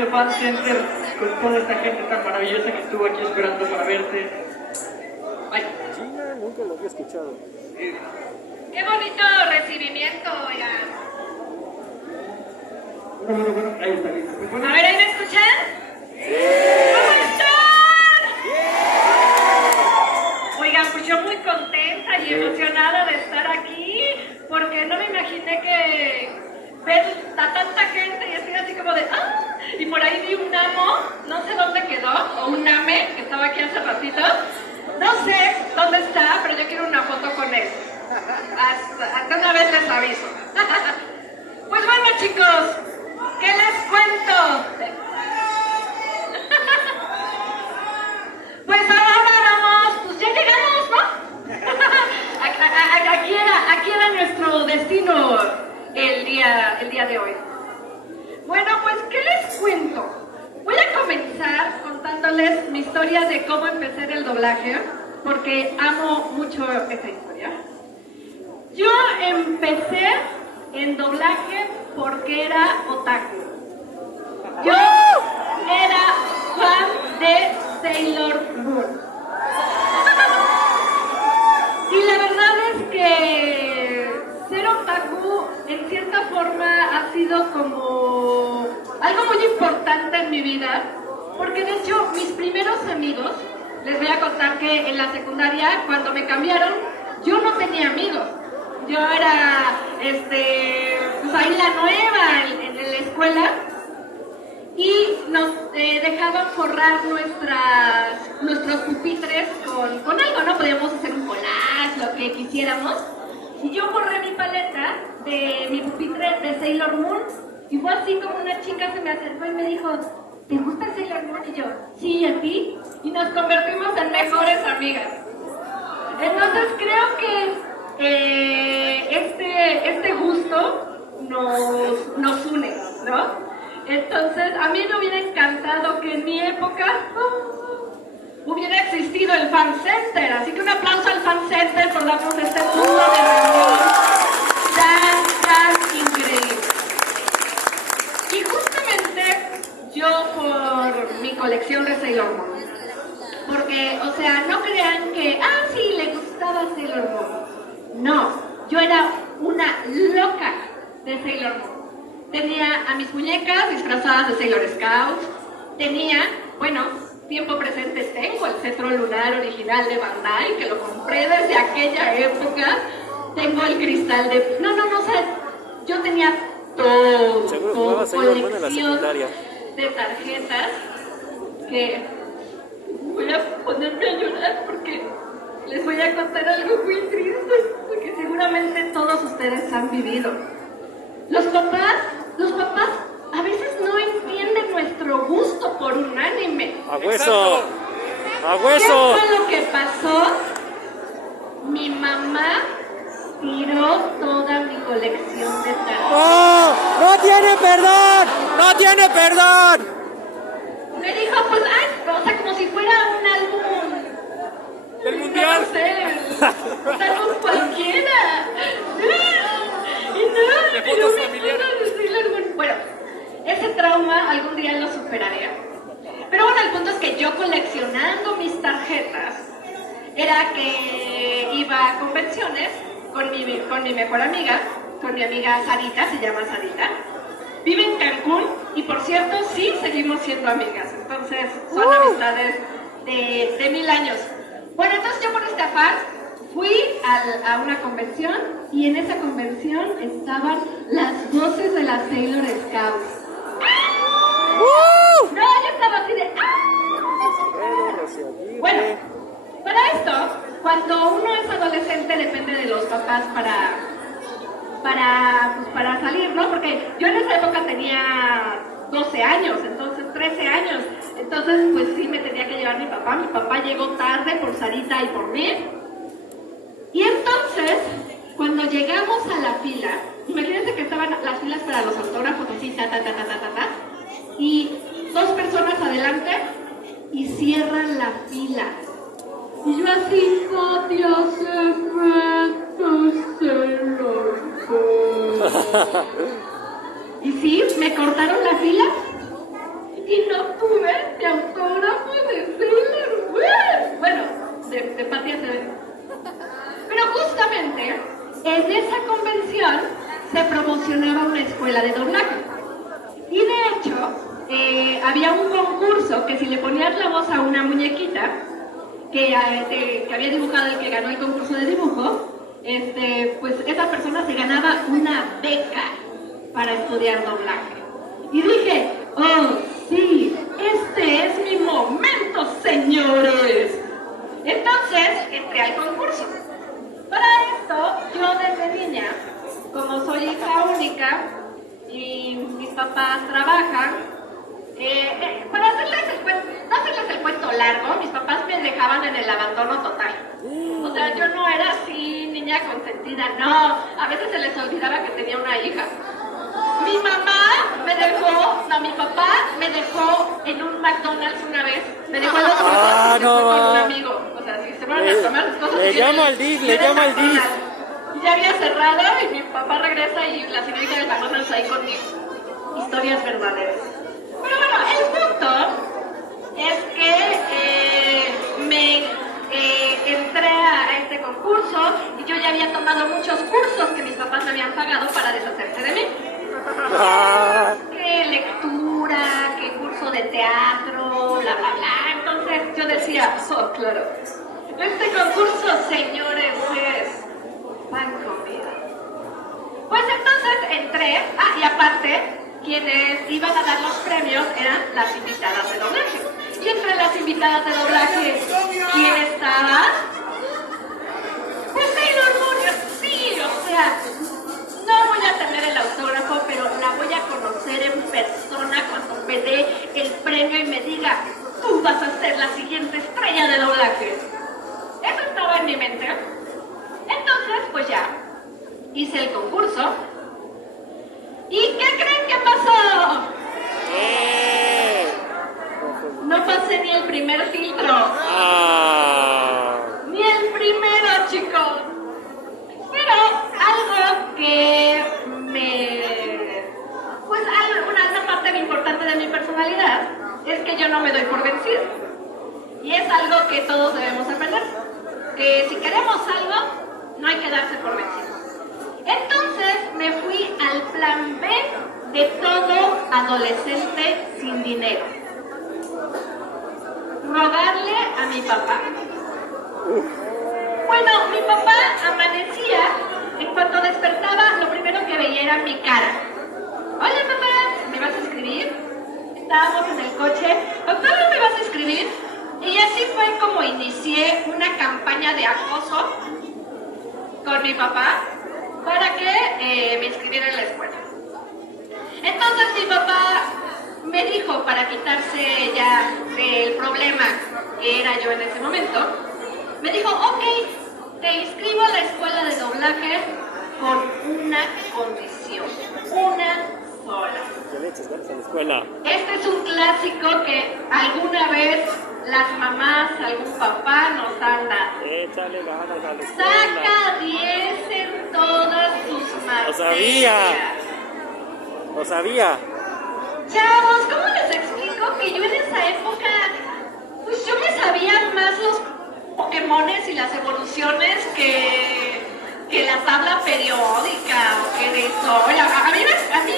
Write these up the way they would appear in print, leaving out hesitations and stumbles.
el fan center con toda esta gente tan maravillosa que estuvo aquí esperando para verte. Ay. Gina, nunca lo había escuchado. ¡Qué bonito recibimiento, oigan! Bueno, ahí está, listo. Pues bueno, A ver, ¿ahí me escuchan? ¿Cómo están? Oigan, pues yo muy contenta y emocionada de estar aquí, porque no me imaginé que ver a tanta gente y estoy así como de ¡ah! Y por ahí vi un amo, no sé dónde quedó, o un ame, que estaba aquí hace ratito. No sé dónde está, pero yo quiero una foto con él. Hasta una vez les aviso. Pues bueno, chicos, ¿qué les cuento? Pues ahora vamos, pues ya llegamos, ¿no? Aquí era nuestro destino el día de hoy. Bueno, pues, ¿qué les cuento? Voy a comenzar contándoles mi historia de cómo empecé en el doblaje, porque amo mucho esta historia. Yo empecé en doblaje porque era otaku. Yo era fan de Sailor Moon. Y la verdad es que ser otaku en cierta forma ha sido como algo muy importante en mi vida, porque de hecho mis primeros amigos, les voy a contar que en la secundaria cuando me cambiaron yo no tenía amigos. Yo era pues ahí la nueva en la escuela, y nos dejaban forrar nuestros pupitres con algo, ¿no? Podíamos hacer un collage, lo que quisiéramos. Y yo borré mi paleta de mi pupitre de Sailor Moon, y fue así como una chica se me acercó y me dijo, ¿te gusta Sailor Moon? Y yo, sí, ¿a ti? Y nos convertimos en mejores amigas. Entonces creo que este gusto nos une, ¿no? Entonces, a mí me hubiera encantado que en mi época hubiera existido el fan center, así que un aplauso al fan center por darnos este punto de reunión tan increíble. Y justamente yo por mi colección de Sailor Moon, porque, o sea, no crean que, sí, le gustaba Sailor Moon. No, yo era una loca de Sailor Moon. Tenía a mis muñecas disfrazadas de Sailor Scouts. Tenía, bueno, tiempo presente tengo el cetro lunar original de Bandai, que lo compré desde aquella época. Tengo el cristal de... No, o sea, yo tenía todo. Seguro jugaba Sailor Moon en la colección secundaria. de tarjetas que voy a ponerme a llorar porque les voy a contar algo muy triste, porque seguramente todos ustedes han vivido. Los papás a veces no entienden nuestro gusto por un anime. ¡A hueso! ¡A hueso! ¿Qué fue lo que pasó? Mi mamá tiró toda mi colección de tarjetas. ¡Oh! ¡No tiene perdón! ¡No tiene perdón! Me dijo, pues, o sea, como si fuera un álbum ¡Del mundial! No sé, un álbum cualquiera. Y no, de pero fotos me familiares. acuerdo de Sailor Moon. Bueno, ese trauma algún día lo superaré. Pero bueno, el punto es que yo coleccionando mis tarjetas, era que iba a convenciones con mi mejor amiga, con mi amiga Sarita, se llama Sarita. Vive en Cancún y por cierto, sí seguimos siendo amigas. Entonces, son amistades de 1000 años. Bueno, entonces yo por este afán fui a una convención y en esa convención estaban las voces de las Sailor Scouts. No, yo estaba así de Bueno, para esto, cuando uno es adolescente depende de los papás para salir, ¿no? Porque yo en esa época tenía 12 años, entonces 13 años. Entonces, pues sí me tenía que llevar mi papá. Mi papá llegó tarde por Sarita y por mí. Y entonces, cuando llegamos a la fila, imagínense que estaban las filas para los autógrafos, así, y 2 personas adelante y cierran la fila. Y yo así, Katia, y sí, me cortaron la fila había un concurso que si le ponías la voz a una muñequita que había dibujado el que ganó el concurso de dibujo, pues esa persona se ganaba una beca para estudiar doblaje. Y dije, oh, sí, este es mi momento, señores. Entonces, entré al concurso. Para esto, yo desde niña, como soy hija única y mis papás trabajan, para no hacerles el cuento largo, mis papás me dejaban en el abandono total. O sea, yo no era así niña consentida, no. A veces se les olvidaba que tenía una hija. Mi papá me dejó en un McDonald's una vez. Me dejó en los Ah, y se fue con un no. amigo. O sea, si se van a tomar las cosas. Le llamo al DIF, le llamo al DIF. Y ya había cerrado y mi papá regresa y la señorita del McDonald's ahí conmigo. Historias verdaderas. Pero bueno, el punto es que entré a este concurso y yo ya había tomado muchos cursos que mis papás me habían pagado para deshacerse de mí. Ah, Que lectura, que curso de teatro, bla, bla, bla. Entonces yo decía, oh, claro, este concurso, señores, es pan comida. Pues entonces entré, y aparte, quienes iban a dar los premios eran las invitadas de doblaje. Y entre las invitadas de doblaje, ¿quién estaba? Pues Sailor Moon, sí, o sea, no voy a tener el autógrafo, pero la voy a conocer en persona cuando me dé el premio y me diga, tú vas a ser la siguiente estrella de doblaje. Eso estaba en mi mente. Entonces, pues ya, hice el concurso. ¿Y qué creen que pasó? No pasé ni el primer filtro. ah. Ni el primero, chicos. Pero algo que pues una parte importante de mi personalidad es que yo no me doy por vencida. Y es algo que todos debemos aprender. Que si queremos algo, no hay que darse por vencido. Entonces me fui al plan B de todo adolescente sin dinero. Rogarle a mi papá. Bueno, mi papá amanecía, en cuanto despertaba, lo primero que veía era mi cara. Hola papá, ¿me vas a escribir? Estábamos en el coche, papá, ¿no me vas a escribir? Y así fue como inicié una campaña de acoso con mi papá para que me inscribiera en la escuela. Entonces mi papá me dijo, para quitarse ya del problema que era yo en ese momento, me dijo, ok, te inscribo a la escuela de doblaje con una condición, una sola. ¿Qué le echas ganas a la escuela? Este es un clásico que alguna vez las mamás, algún papá nos han dado. Échale ganas a la escuela. Saca 10 en todas tus materias. Lo sabía. Lo sabía. Chavos, ¿cómo les explico que yo en esa época, pues yo me sabía más los Pokémones y las evoluciones que la tabla periódica o que de historia? A mí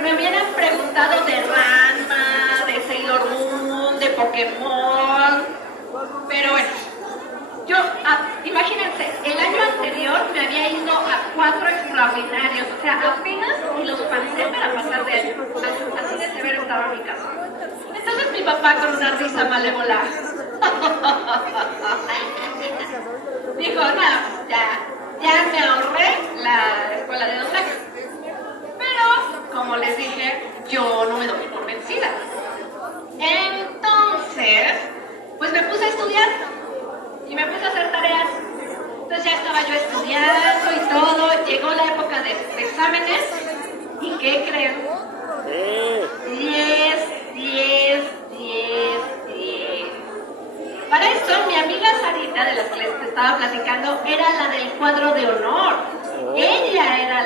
me hubieran preguntado de Ranma, de Sailor Moon, de Pokémon, pero bueno, yo, imagínense, el año anterior me había ido a 4 extraordinarios, o sea, apenas y los pasé para pasar de año, así de severo estaba mi caso. Entonces mi papá con una risa malévola dijo, no, ya me ahorré la escuela de doblaje. Pero, como les dije, yo no me doy por vencida. Entonces, pues me puse a estudiar y me puse a hacer tareas. Entonces ya estaba yo estudiando y todo. Llegó la época de exámenes. ¿Y qué creen? 10. Para esto, mi amiga Sarita, de las que les estaba platicando, era la del cuadro de honor. Ella era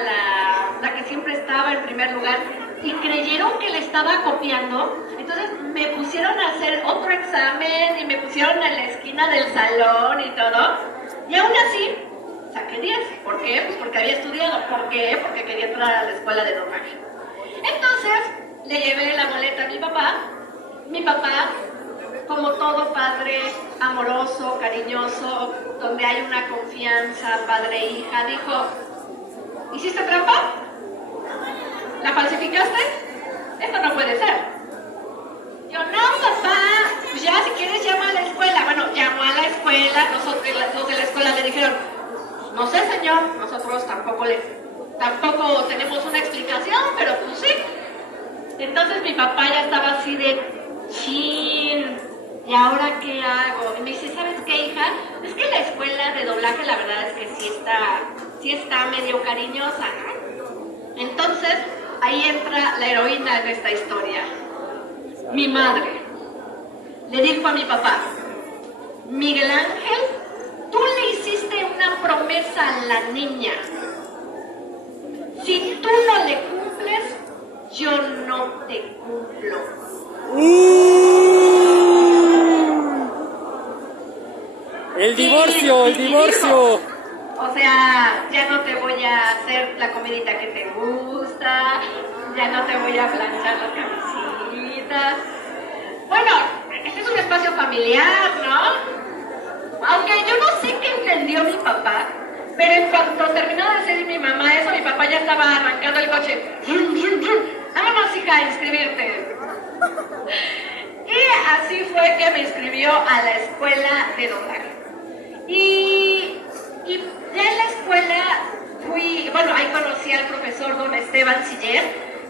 la que siempre estaba en primer lugar y creyeron que le estaba copiando. Entonces me pusieron a hacer otro examen y me pusieron en la esquina del salón y todo. Y aún así, saqué 10. ¿Por qué? Pues porque había estudiado. ¿Por qué? Porque quería entrar a la escuela de doblaje. Entonces, le llevé la boleta a mi papá. Mi papá, como todo padre amoroso, cariñoso, donde hay una confianza padre-hija, dijo, ¿hiciste trampa? ¿La falsificaste? Esto no puede ser. Yo, no, papá, pues ya si quieres llama a la escuela. Bueno, llamó a la escuela, los de la escuela le dijeron, no sé señor, nosotros tampoco tenemos una explicación, pero pues sí. Entonces mi papá ya estaba así de, chin, ¿y ahora qué hago? Y me dice, ¿sabes qué, hija? Es que la escuela de doblaje la verdad es que sí está medio cariñosa, ¿no? Entonces, ahí entra la heroína en esta historia. Mi madre le dijo a mi papá, Miguel Ángel, tú le hiciste una promesa a la niña. Si tú no le cumples, yo no te cumplo. El divorcio, el divorcio. O sea, ya no te voy a hacer la comidita que te gusta, ya no te voy a planchar las camisitas. Bueno, este es un espacio familiar, ¿no? Aunque yo no sé qué entendió mi papá, pero en cuanto terminó de decir mi mamá eso, mi papá ya estaba arrancando el coche. Vámonos, hija, a inscribirte. Y así fue que me inscribió a la escuela de doblaje. Y ya en la escuela ahí conocí al profesor don Esteban Siller,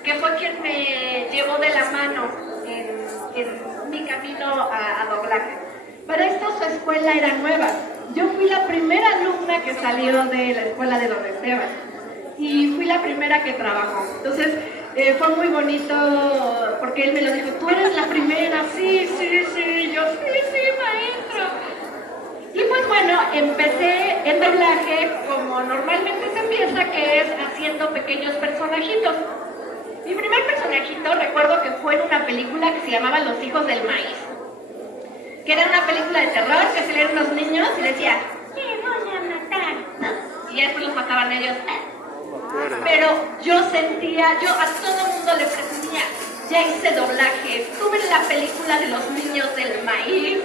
que fue quien me llevó de la mano en mi camino a doblaje. Para esto su escuela era nueva. Yo fui la primera alumna que salió de la escuela de don Esteban y fui la primera que trabajó. Entonces fue muy bonito porque él me lo dijo, tú eres la primera, sí, yo sí, maestro. Y pues bueno, empecé en doblaje como normalmente se empieza, que es haciendo pequeños personajitos. Mi primer personajito recuerdo que fue en una película que se llamaba Los Hijos del Maíz, que era una película de terror que salían unos niños y decía, te voy a matar, ¿no? Y ya después los mataban ellos. Pero yo a todo mundo le presumía, ya hice doblaje, estuve en la película de los niños del maíz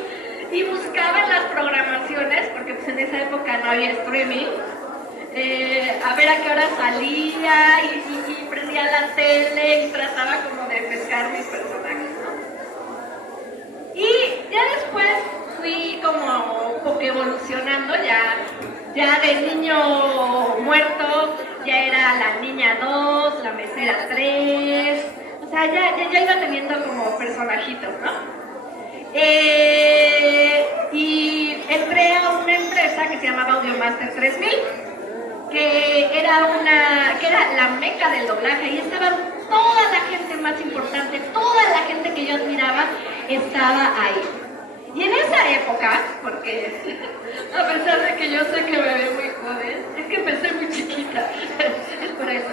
y buscaba en las programaciones, porque pues en esa época no había streaming, a ver a qué hora salía y prendía la tele y trataba como de pescar mis personajes, ¿no? Y ya después fui como evolucionando, ya de niño muerto, ya era la niña 2, la mesera 3, o sea, ya iba teniendo como personajitos, ¿no? Y entré a una empresa que se llamaba Audiomaster 3000, que era la meca del doblaje, y estaba toda la gente más importante, toda la gente que yo admiraba estaba ahí. Y en esa época, porque a pesar de que yo sé que me veo muy joven, es que empecé muy chiquita, es por eso.